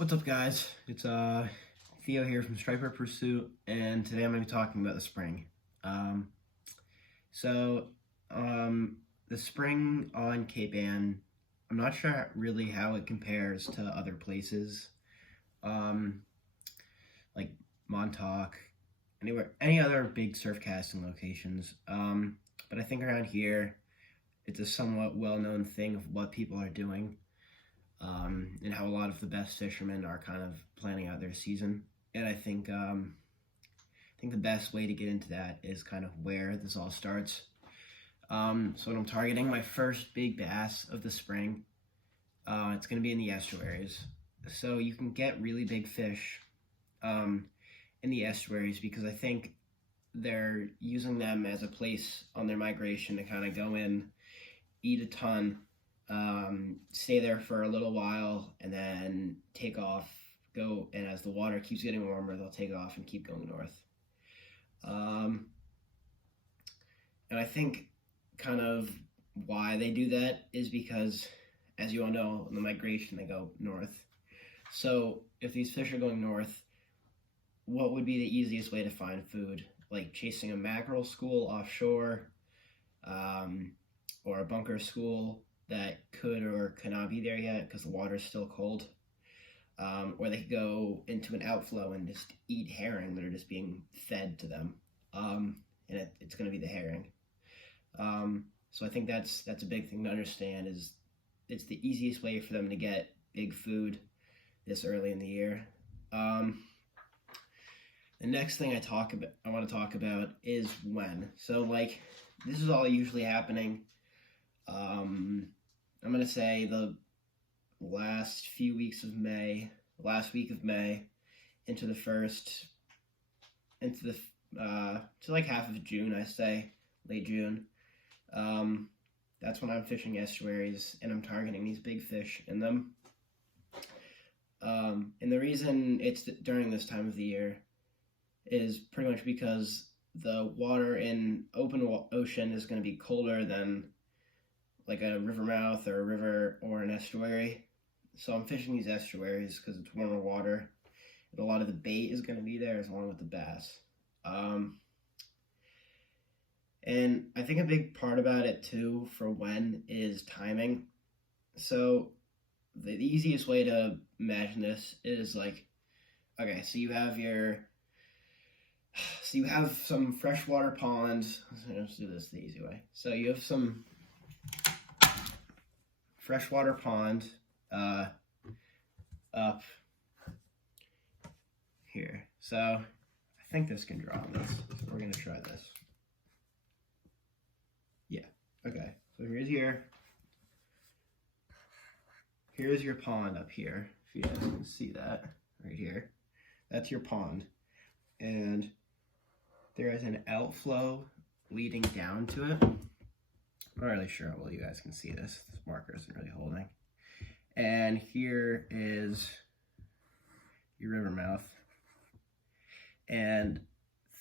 What's up, guys? It's Theo here from Striper Pursuit, and today I'm going to be talking about the spring. Um, so, the spring on Cape Ann, I'm not sure really how it compares to other places, um, like Montauk, any other big surf casting locations. But I think around here, it's a somewhat well-known thing of what people are doing. And how a lot of the best fishermen are kind of planning out their season. And I think the best way to get into that is kind of where this all starts. So when I'm targeting my first big bass of the spring, it's going to be in the estuaries. So you can get really big fish in the estuaries because I think they're using them as a place on their migration to kind of go in, eat a ton, stay there for a little while, and then take off, and as the water keeps getting warmer, they'll take off and keep going north. And I think kind of why they do that is because, as you all know, in the migration, they go north. So if these fish are going north, what would be the easiest way to find food? Like chasing a mackerel school offshore, or a bunker school that could or could not be there yet because the water is still cold. Or they could go into an outflow and just eat herring that are just being fed to them. And it's going to be the herring. So I think that's a big thing to understand, is it's the easiest way for them to get big food this early in the year. The next thing I want to talk about is when. So like, this is all usually happening I'm going to say the last week of May, into to like half of June, I say, late June. That's when I'm fishing estuaries and I'm targeting these big fish in them. And the reason it's during this time of the year is pretty much because the water in open ocean is going to be colder than like a river mouth or a river or an estuary. So I'm fishing these estuaries because it's warmer water, and a lot of the bait is going to be there along with the bass. And I think a big part about it too for when is timing. So the easiest way to imagine this is like, okay, so you have some freshwater ponds. Let's do this the easy way. So you have some freshwater pond up here. So I think this can draw on this. So we're going to try this. Yeah, okay. So here's your pond up here. If you guys can see that right here. That's your pond. And there is an outflow leading down to it. I'm not really sure how well you guys can see this. This marker isn't really holding. And here is your river mouth. And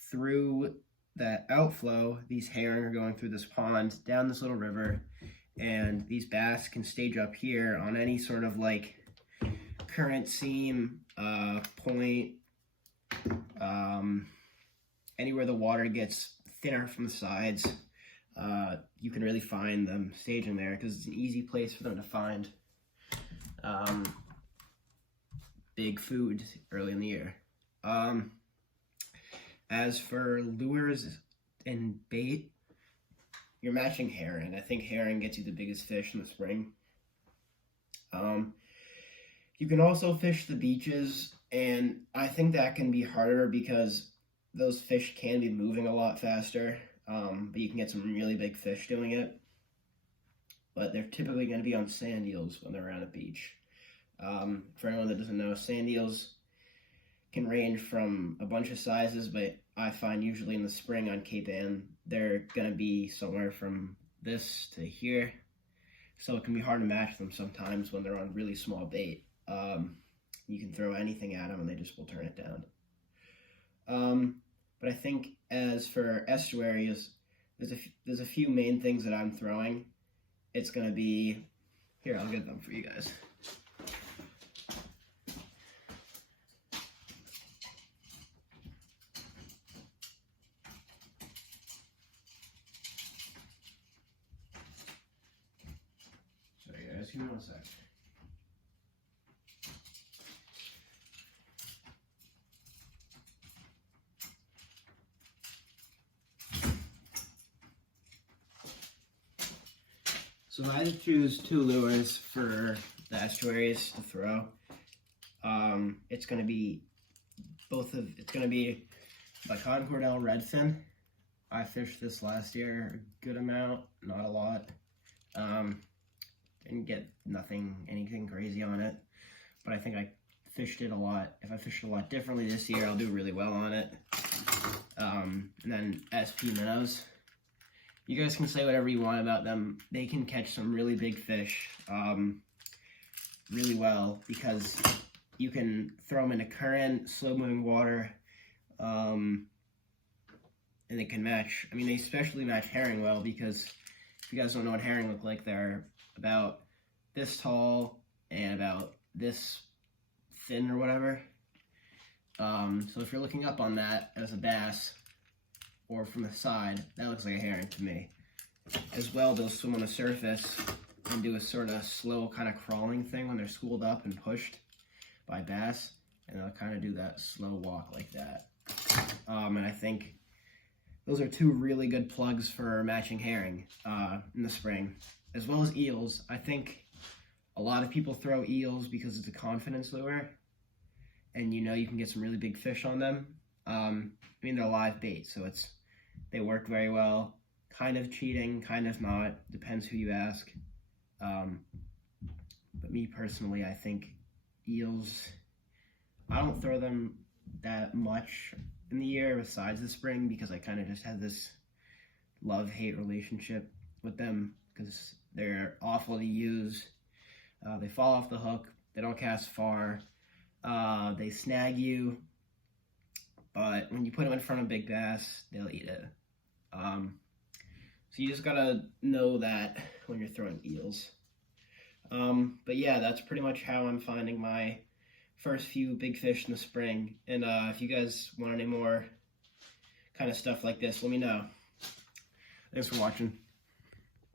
through that outflow, these herring are going through this pond, down this little river, and these bass can stage up here on any sort of like current seam, point, anywhere the water gets thinner from the sides. You can really find them staging there because it's an easy place for them to find big food early in the year. As for lures and bait, you're matching herring. I think herring gets you the biggest fish in the spring. You can also fish the beaches, and I think that can be harder because those fish can be moving a lot faster. But you can get some really big fish doing it. But they're typically going to be on sand eels when they're around a beach. For anyone that doesn't know, sand eels can range from a bunch of sizes, but I find usually in the spring on Cape Ann, they're going to be somewhere from this to here. So it can be hard to match them sometimes when they're on really small bait. You can throw anything at them and they just will turn it down. But I think as for estuaries, there's a few main things that I'm throwing. It's going to be, here, I'll get them for you guys. guys, give me 1 sec. So I had to choose 2 lures for the estuaries to throw. It's gonna be by Concordell Redfin. I fished this last year a good amount, not a lot. Didn't get anything crazy on it, but I think I fished it a lot. If I fished it a lot differently this year, I'll do really well on it. And then SP minnows. You guys can say whatever you want about them. They can catch some really big fish really well because you can throw them in a current, slow-moving water, and they can match. I mean, they especially match herring well because if you guys don't know what herring look like, they're about this tall and about this thin or whatever. So if you're looking up on that as a bass, or from the side, that looks like a herring to me. As well, they'll swim on the surface and do a sort of slow kind of crawling thing when they're schooled up and pushed by bass, and they'll kind of do that slow walk like that. And I think those are 2 really good plugs for matching herring in the spring, as well as eels. I think a lot of people throw eels because it's a confidence lure, and you know you can get some really big fish on them. I mean, they're live bait, so they work very well. Kind of cheating, kind of not. Depends who you ask. But me personally, I think eels, I don't throw them that much in the year besides the spring because I kind of just have this love-hate relationship with them because they're awful to use. They fall off the hook. They don't cast far. They snag you. But when you put them in front of big bass, they'll eat it. So you just gotta know that when you're throwing eels. But yeah, that's pretty much how I'm finding my first few big fish in the spring. And if you guys want any more kind of stuff like this, let me know. Thanks for watching.